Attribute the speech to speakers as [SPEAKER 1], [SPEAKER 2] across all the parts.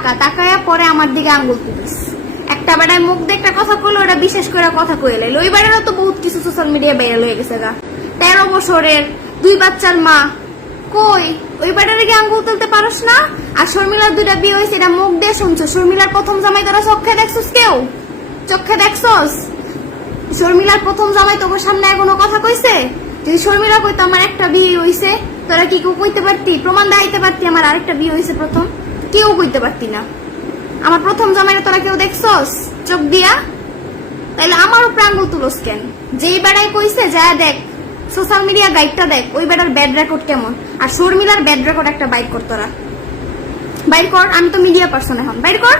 [SPEAKER 1] তাকা তাকায়া পরে আমার দিকে আঙ্গুল তুলিস। একটা বেড়ায় মুখ দিয়ে একটা কথা কইলো, ওটা বিশেষ করে কথা কয়ে লাইলো। ওই বেড়ারও তো বহুত কিছু সোশ্যাল মিডিয়া ভাইরাল হয়ে গেছে গা। তেরো বছরের দুই বাচ্চার মা, কই? ওই বেটারে কি আঙ্গুল তুলতে পারস না? আর শর্মিলার দুইটা বিয়ে হয়েছে, এটা মুখ দিয়ে শুনছো? শর্মিলার প্রথম জামাই তোরা চক্ষে দেখছস কেউ? চক্ষে দেখছস? শর্মিলার প্রথম জামাই তোর সামনে এখনও কথা কইছে? যদি শর্মিলা কইতো আমার একটা বিয়ে হইছে, তোরা কি কইতে পারতি? প্রমাণ দেখাইতে পারতি আমার আরেকটা বিয়ে হইছে প্রথম? কেউ কইতে পারতি না। আমার প্রথম জামাইরা তোরা কেউ দেখছস? চোখ দিয়া? তাইলে আমার উপরে আঙ্গুল তুলস কেন? যেই বেড়াই কইছে, যা দেখ সোশ্যাল মিডিয়া গাইডটা দেখ, ওই বেড়ার ব্যাড রেকর্ড কেমন? আর শর্মিলার ব্যাড রেকর্ড একটা বাইর কর তোরা। বাইর কর, আমি তো মিডিয়া পার্সন এখন। বাইর কর,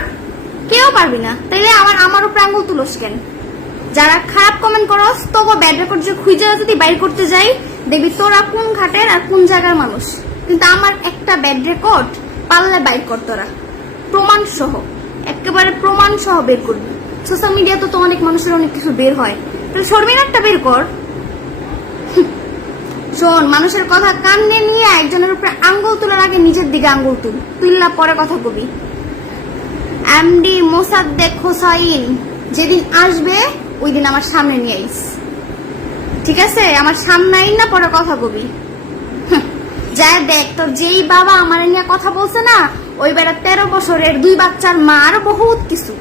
[SPEAKER 1] কেউ পারবি না। তাইলে আমার আমার উপরে তুলস কেন? যারা খারাপ কমেন্ট করস তবু ব্যাড রেকর্ড যে খুঁজে যদি বাইর করতে যাই, দেখবি তোরা কোন ঘাটের আর কোন জায়গার মানুষ। কিন্তু আমার একটা ব্যাড রেকর্ড পারলে বাইর কর তোরা। প্রমাণ সহ একেবারে প্রমাণ সহ বের করবি। সোশ্যাল মিডিয়া তো অনেক মানুষের অনেক কিছু বের হয়। তাহলে শর্মির একটা বের কর। শোন, মানুষের কথা কান্নে নিয়ে একজনের উপরে আঙ্গুল তোলার আগে নিজের দিকে আঙ্গুল তুল। তুললা পরে কথা কবি। এমডি মোসাদ্দেক হোসাইন, যেদিন আসবে ওই দিন আমার সামনে নিয়ে আইস। ঠিক আছে? আমার সামনে আইন না পরে কথা কবি। হুঁ, যা দেখ তোর যেই বাবা আমার নিয়ে কথা বলছে না ওই বেড়া তেরো বছরের দুই বাচ্চার মা বহুত কিছু।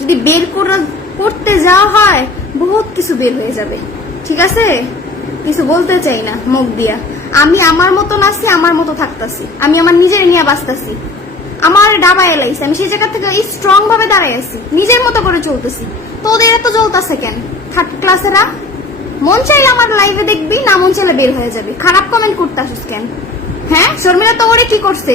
[SPEAKER 1] যদি বের করে- করতে যাওয়া হয় বহুত কিছু বের হয়ে যাবে। ঠিক আছে? কিছু বলতে চাই না মুখ দিয়া। আমি আমার মতো নাচছি আমার মতো থাকতাছি। আমি আমার নিজের নিয়ে বাঁচতাছি। আমার ডাবায় এলাইছে। আমি সেই জায়গা থেকে স্ট্রং ভাবে দাঁড়াই আছি। নিজের মতো করে চলতেছি। তোদের এত জ্বলতাছে কেন? থার্ড ক্লাসেরা মন চাইলে আমার লাইভে দেখবি, না মন চাইলে বের হয়ে যাবে। খারাপ কমেন্ট করতে আসিস কেন? হ্যাঁ? শর্মিলা তো ওরে কি করছে?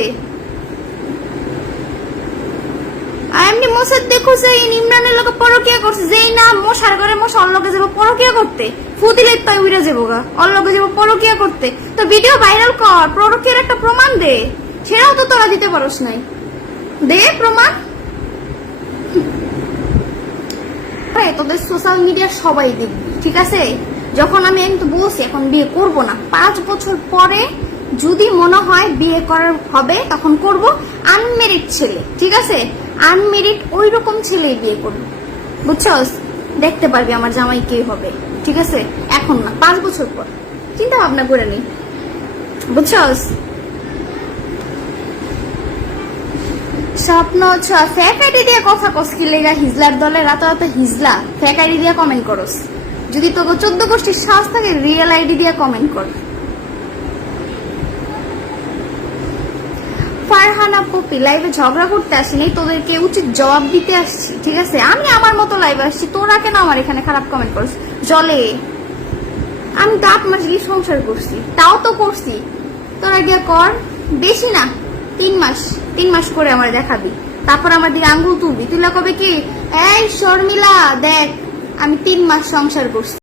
[SPEAKER 1] আর এমনি মোসাদ দেখো যে ইমরানের লোকে পরকিয়া করছে, যেই না মশার ঘরে মশা ওর লোকে যাব পরকিয়া করতে। ফুদিলে তাই উড়ে যাব গা। ওর লোকে যাব পরকিয়া করতে। তো ভিডিও ভাইরাল কর, পরকিয়ার একটা প্রমাণ দে। সেটাও তো তোরা দিতে পারস নাই। দে প্রমাণ। তোদের সোশ্যাল মিডিয়া সবাই দেখবি, ঠিক আছে? যখন আমি কিন্তু বলছি, এখন বিয়ে করব না। পাঁচ বছর পরে যদি মনে হয় বিয়ে করার হবে, তখন করব। আনমেরিড ছেলে, ঠিক আছে? আনমেরিড ওই রকম ছেলেই বিয়ে করব। বুঝছস দেখতে পারবি আমার জামাই কে হবে, ঠিক আছে? এখন না, পাঁচ বছর পর। চিন্তা ভাবনা করে নি। বুঝছস স্বপ্ন ফেক দিয়ে কথা কস কি লেগা হিজলার দলে? রাত রাত হিজলা আইডি দিয়ে কমেন্ট করস। যদি তোকে চোদ্দ গোষ্ঠীর সাহস থাকে রিয়েল আইডি দিয়ে কমেন্ট কর। ফারহানা পপি লাইভে ঝগড়া করতে আসিনি? তোদেরকে উচিত জবাব দিতে আসছি, ঠিক আছে? আমি আমার মতো লাইভে আসছি, তোরা কেন আমার এখানে খারাপ কমেন্ট করস? জলে। আমি তো আট মাস সংসার করছি, তাও তো করছি। তোরা গিয়ে কর, বেশি না, তিন মাস তিন মাস করে আমার দেখাবি। তারপর আমার দিকে আঙ্গুল তুলবি। তুলা কবে কি? এই শর্মিলা, দেখ আমি তিন মাস সংসার করছি।